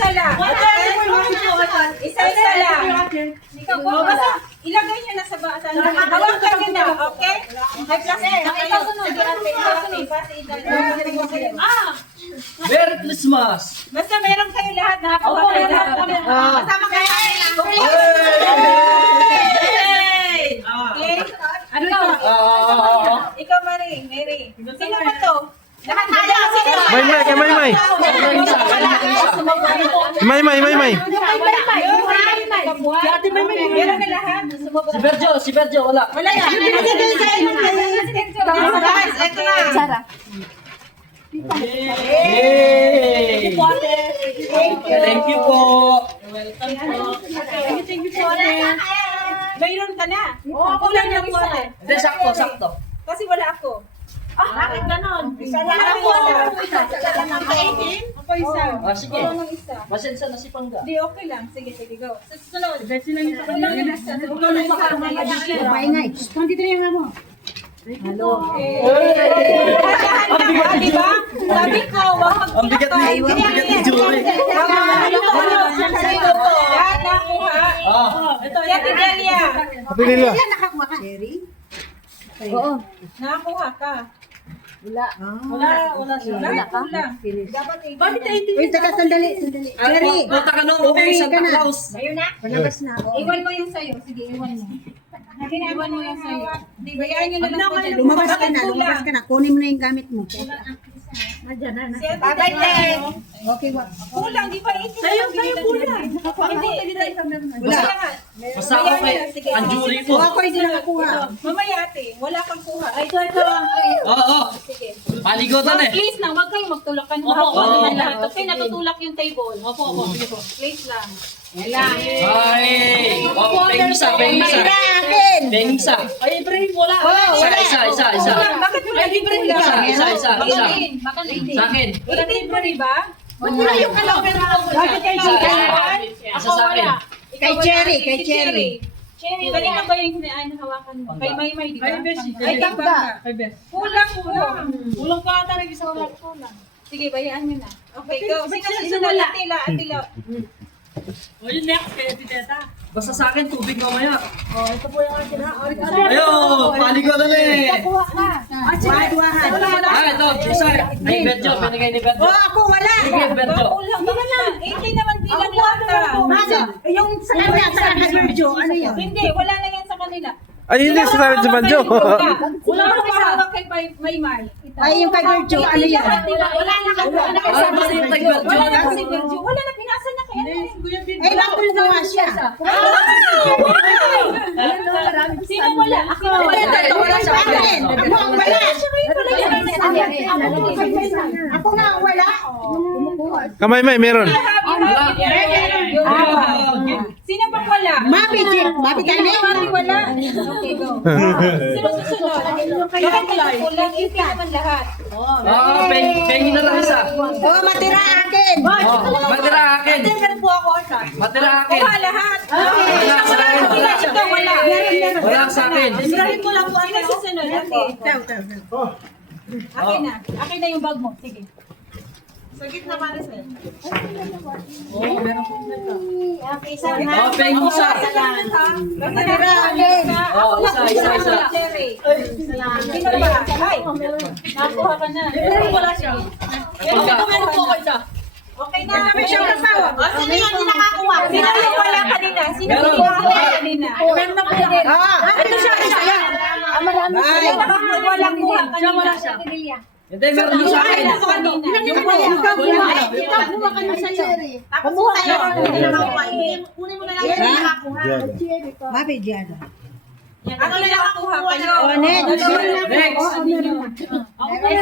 Isa-isa lang. Isa-isa lang. O, basta ilagay niyo na sa basa. Hawakan niyo na, okay? May plastic na kayo. Sige, ate. Merry Christmas! Basta meron kayo lahat. Nakakuha kayo lahat. Kasama kayo. Okay? Ano to? Ikaw, Mary. Sino ba to? Nakatala. May. May. Meron na lahat. Si Berjo, wala. Wala yan. Guys, eto na. Sarah. Yay! Thank you po. Mayroon ka na. Kulang lang isa. Hindi, sakto. Kasi wala ako. Bakit ganon? Wala ako. Ako isa. Sige. Wala nang isa. Masensya na si Pangga. Di, okay lang. Sige, go. Sa sunod. Kulang lang isa. Kulang lang isa. Paingay. Kandito na yung mo. Di ba? Sabi ko, Ang bigat ni Jory. Lahat nakuha. Ito, yan, Delia. Pili Nakakuha ka. Cherry? Oo. Nakakuha ka. Wala. Wala siya. Lahat kulang. Bakit Wait, sandali. Cherry. Punta ka nung okay Santa Claus. Ayun na. Palabas na ako. Iwan mo yung sayo. Sige, iwan mo. Iwan mo yung sayo. Di, bayaan nyo na lang po dyan. Lumabas ka na. Kunin mo na yung gamit mo. Babay din. Okay, wa. Kulang, di pa 18. Sayo, kulang. Hindi. Wala. Basta ako kay ang jury po. Ako hindi nakakuha. Mamaya ate, wala kang kuha. Ay, ito. Oo. Sige. Paligotan eh. Please lang, wag kayong magtulakan. Opo. Mga lahat. Okay, natutulak yung table. Opo. Sige po. Please lang. Ay! Oh, pengisa. Pengisa. Ay, Ibrahim, wala. Isa. Bakit wala Ibrahim? Isa. Bakit Sa akin. wala Ibrahim ba? Wala yung kalawin na ako. Bakit kayo Isa sa akin. Kay Cherry, kay Cherry. Cherry, kanina ba yung hawakan mo? Kay Maymay, di ba? Ay, Beshi. Ay, Tangga. Kay Bes. Kulang. Kulang pa ata nag-isa ko lang. Sige, bayaan nyo na. Okay, go. Sino wala? Atila. O yun next, kaya titeta. Basta sa akin, tubig mamaya. Ito po yung akin ha. Ayun! Paligotan eh! Kuha ka. Kuha. Ito. Isa. Ay, Berjo. Binigay ni Berjo. Ako wala. Sige, Berjo. Kulang. Hindi naman. 18 naman bilang lahat. Yung sa kanya, sa Virgio, ano yun? Hindi, wala na yan sa kanila. Ay, hindi sa sabi sa Banjo. Wala na kasama kay Maymay. Ay, yung kay Virgio, ano yun? Wala na kasi. Wala na si Berjo. Wala na kasi Virgio. Wala na, pinasa niya kay ano. Ay, nandun na nga siya. Sino wala? Ako wala. Wala sa akin. Ako ang wala. Ako nga ang wala. Kamay, meron. Sino pang wala? Mapi, Jim. Mapi ka na. Mami wala. Okay, go. Sino susunod? Bakit kayo kulang? 18 naman lahat. Pengi na lang isa. Oh, matira akin. Matira akin. Matira akin. Kuha lahat. Wala sa akin. Wala sa Ikaw wala. Wala sa akin. Sino susunod? Akin na. Akin na yung bag mo. Sige. Okay, isa na. Pengi isa. Matira akin. Isa. Cherry. Sino ba? Ay, nakuha ka na. Wala siya. Okay na. Sino yan yung nakakuha? Sino yung wala kanina? Sino yung wala kanina? Meron na kuha. Ito siya. Ay, walang kuha kanina. Hindi, meron din sa akin. Yung wala. Kuha ka na sa Cherry. Kumuha ka. Kunin mo na lang yung nakakuha. Mapi, Diyan. Ano na lang kuha kayo? Oh, next. Next.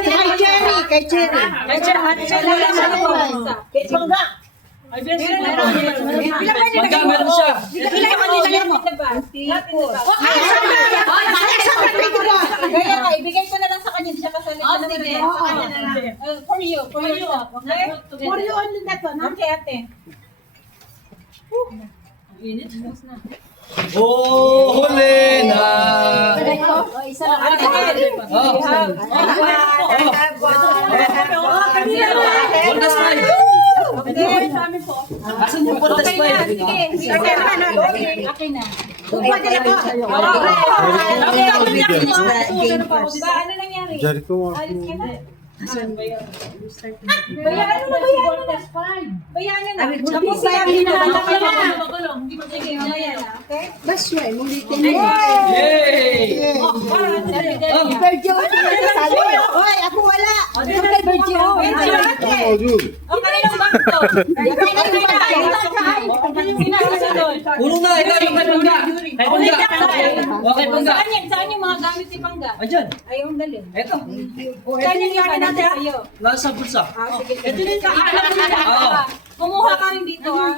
Kay Cherry, kay Cherry. Wala siya na isa. Ay, Bes. Pagka meron siya. Ilan ka nila mo? Kaya nga, ibigay ko na lang sa kanya. Hindi siya kasali. Sige. For you. Okay? For you only that one, ha? Okay, ate. Oh, huli na. Isa lang. Bonus five. Asan yung portes pa eh? Okay na. Pwede ako. Ano nangyari? Jericho. Alis ka na. Bayaran mo na, bayaran na. Tapos sabi na sige, mamaya na, okay? Baswe, mulitin mo. Yay! Virgil, salo. Hoy, ako wala. Ito kay Virgil. Oh, Puno na, ikaw yung kay Pangga. Kay Pangga. O, kay Pangga. Saan yung mga gamit ni Pangga? Andyan. Ayaw ang dalhin. Eto. Saan yung gamit natin sa'yo? Nasa bulsa. Ito din sa alam mo na. Oo. Kumuha ka rin dito, ah.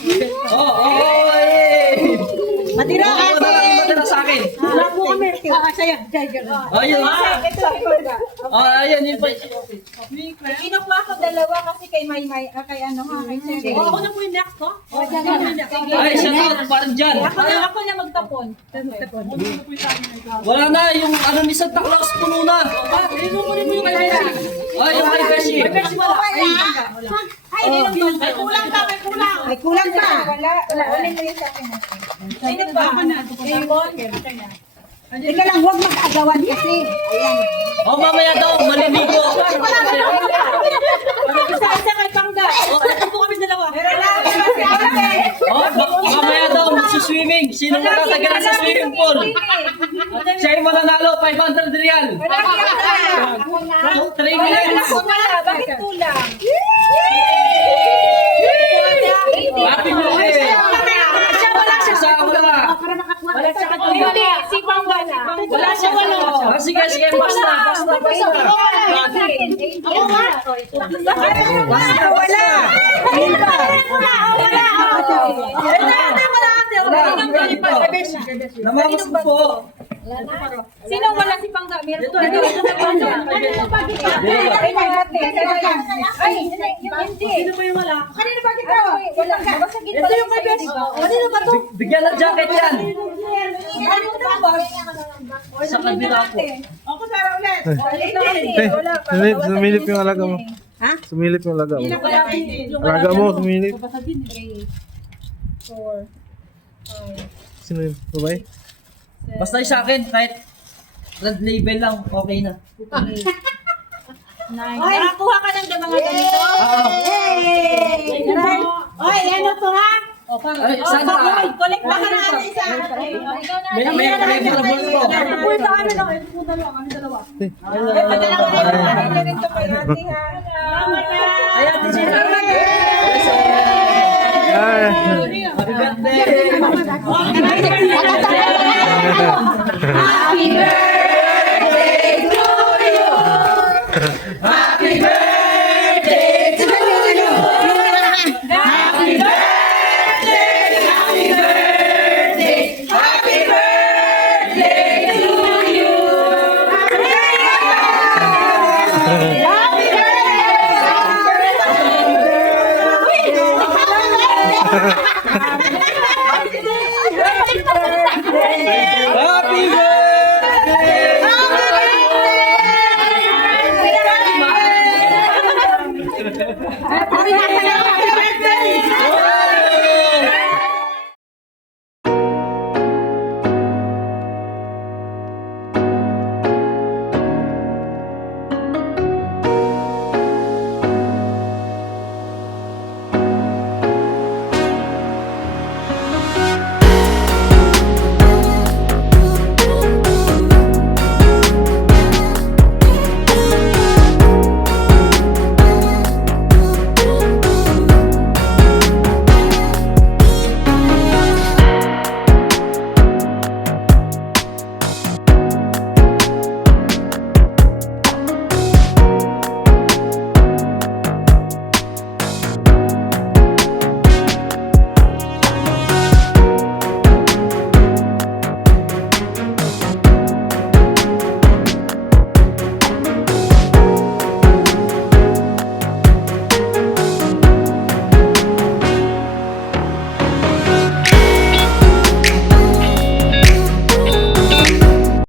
Yay! Matira Matira sa akin. Wala po kami. Saya. Ayun. Ito kay Pangga. Ayun, yun pa. Kinukuha ko dalawa kasi kay Maymay, kay ano ha, kay Cherry. Ako na po yung next ko. Ay, shout out, parang dyan. Ako na magtapon. Wala na, yung ano ni Santa Claus, puno na. Ay, yung kay Beshi. Ay, may kulang ka, may kulang. Ay, kulang pa. Wala, ulit mo yun sa akin. Sino ba? Ibon? Teka lang, huwag mag-agawan kasi. Ayan. Oh, mamaya daw, maliligo. Isa kay Pangga. Ito po kami dalawa. Meron lang, meron si Ate. Oh, mamaya daw, magsuswimming. Sino matatagalan sa swimming pool? Siya yung mananalo, 500 real. 3 minutes. Bakit kulang? Happy birthday. Isa wala. Wala siya hindi, si Pangga na. Wala siya wala. Ah, sige, sige, basta. Wala. Namamas ko po. Sino wala si Pangga? Meron ko. Ay, hindi. Sino ba yung wala? Kanino ba ito? Wala. Ito yung kay Bes. Kanino ba ito? Bigyan ng jacket yan. Ano ito ba? Sa kabila po. Ako Sara ulit. Sumilip yung alaga mo. Ha? Sumilip yung alaga mo. Wala. Alaga mo, sumilip. Sino yun? Babae? Basta sa akin, kahit red label lang, okay na. Nakakuha ka ng mga ganito? Oy, ano to ha? Ay, sana ka. Collect ba ka natin sa May flavorable po. Punta kami lang. Ito po dalawa. Kami dalawa. Padala ko rin ito kay ate ha. Ay, ate Gina. Ay. Happy birthday. Happy birthday to you. Happy birthday to you. Happy birthday, happy birthday, happy birthday to you. Happy birthday.